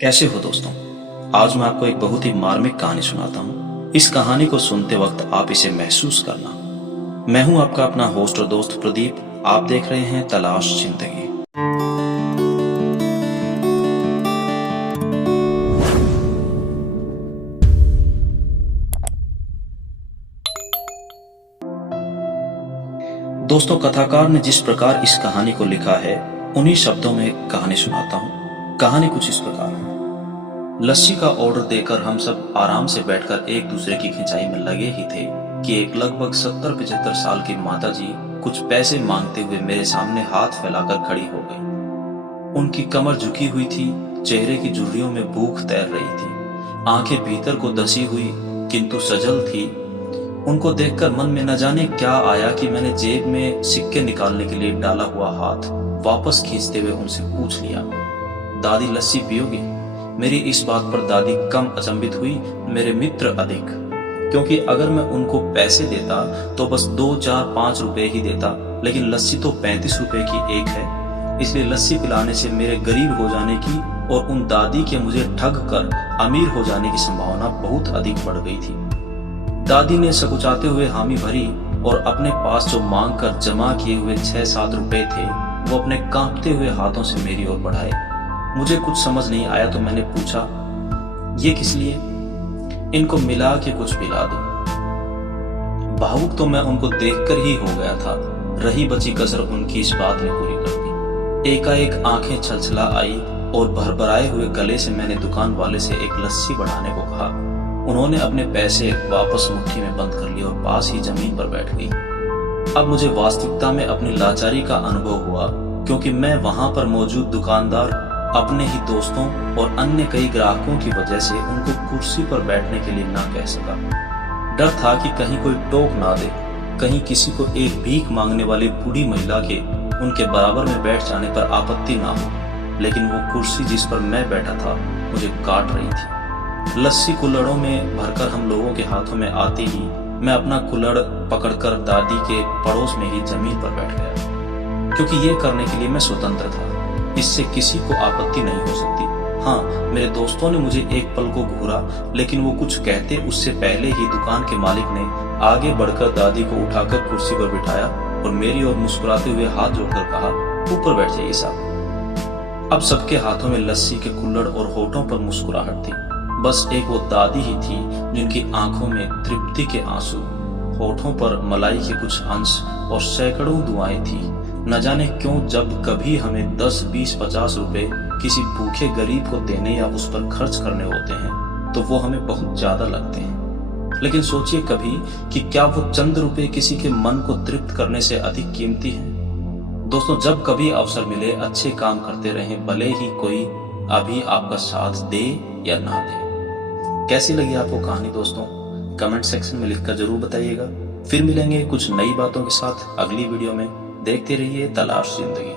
कैसे हो दोस्तों। आज मैं आपको एक बहुत ही मार्मिक कहानी सुनाता हूँ। इस कहानी को सुनते वक्त आप इसे महसूस करना। मैं हूँ आपका अपना होस्ट और दोस्त प्रदीप। आप देख रहे हैं तलाश जिंदगी। दोस्तों, कथाकार ने जिस प्रकार इस कहानी को लिखा है, उन्हीं शब्दों में कहानी सुनाता हूँ। कहानी कुछ इस प्रकार है। लस्सी का ऑर्डर देकर हम सब आराम से बैठकर एक दूसरे की खिंचाई में लगे ही थे कि एक लगभग 70-75 साल की माताजी कुछ पैसे मांगते हुए मेरे सामने हाथ फैलाकर खड़ी हो गई। उनकी कमर झुकी हुई थी, चेहरे की झुर्रियों में भूख तैर रही थी, आंखें भीतर को धसी हुई किंतु सजल थी। उनको देखकर मन में न जाने क्या आया कि मैंने जेब में सिक्के निकालने के लिए डाला हुआ हाथ वापस खींचते हुए उनसे पूछ लिया, दादी लस्सी पियोगी? मेरी इस बात पर दादी कम अचंभित हुई, मेरे मित्र अधिक, क्योंकि अगर मैं उनको पैसे देता तो बस 2, 4, 5 रुपए ही देता, लेकिन लस्सी तो 35 रुपए की एक है। इसलिए लस्सी पिलाने से मेरे गरीब हो जाने की और उन दादी के मुझे ठग कर अमीर हो जाने की संभावना बहुत अधिक बढ़ गई थी। दादी ने सकुचाते हुए हामी भरी और अपने पास जो मांग कर जमा किए हुए 6-7 रुपए थे वो अपने कांपते हुए हाथों से मेरी ओर बढ़ाए। मुझे कुछ समझ नहीं आया तो मैंने पूछा, ये किस लिए? इनको मिला के कुछ पिला दो। भावुक तो मैं उनको देखकर ही हो गया था। रही बची कसर उनकी इस बात ने पूरी कर दी। एकाएक आंखें छलछला आई और भरभराए हुए गले से मैंने दुकान वाले से एक लस्सी बढ़ाने को कहा। उन्होंने अपने पैसे वापस मुट्ठी में बंद कर लिए और पास ही जमीन पर बैठ गई। अब मुझे वास्तविकता में अपनी लाचारी का अनुभव हुआ, क्योंकि मैं वहां पर मौजूद दुकानदार अपने ही दोस्तों और अन्य कई ग्राहकों की वजह से उनको कुर्सी पर बैठने के लिए ना कह सका। डर था कि कहीं कोई टोक ना दे, कहीं किसी को एक भीख मांगने वाली बूढ़ी महिला के उनके बराबर में बैठ जाने पर आपत्ति ना हो। लेकिन वो कुर्सी जिस पर मैं बैठा था मुझे काट रही थी। लस्सी कुल्हड़ों में भरकर हम लोगों के हाथों में आते ही मैं अपना कुल्हड़ पकड़कर दादी के पड़ोस में ही जमीन पर बैठ गया, क्योंकि ये करने के लिए मैं स्वतंत्र था। इससे किसी को आपत्ति नहीं हो सकती। हाँ, मेरे दोस्तों ने मुझे एक पल को घूरा, लेकिन वो कुछ कहते उससे पहले ही दुकान के मालिक ने आगे बढ़कर दादी को उठाकर कुर्सी पर बिठाया और मेरी ओर मुस्कुराते हुए हाथ जोड़कर कहा, ऊपर बैठ जाइए साहब। अब सबके हाथों में लस्सी के कुल्हड़ और होठों पर मुस्कुराहट थी। बस एक वो दादी ही थी जिनकी आंखों में तृप्ति के आंसू, होठों पर मलाई के कुछ अंश और सैकड़ों दुआएं थी। न जाने क्यों जब कभी हमें 10, 20, 50 रुपए किसी भूखे गरीब को देने या उस पर खर्च करने होते हैं तो वो हमें बहुत ज्यादा लगते हैं। लेकिन सोचिए कभी कि क्या वो चंद रुपए किसी के मन को तृप्त करने से अधिक कीमती हैं? दोस्तों, जब कभी अवसर मिले अच्छे काम करते रहें, भले ही कोई अभी आपका साथ दे या ना दे। कैसी लगी आपको कहानी दोस्तों? कमेंट सेक्शन में लिखकर जरूर बताइएगा। फिर मिलेंगे कुछ नई बातों के साथ अगली वीडियो में। देखते रहिए तलाश जिंदगी।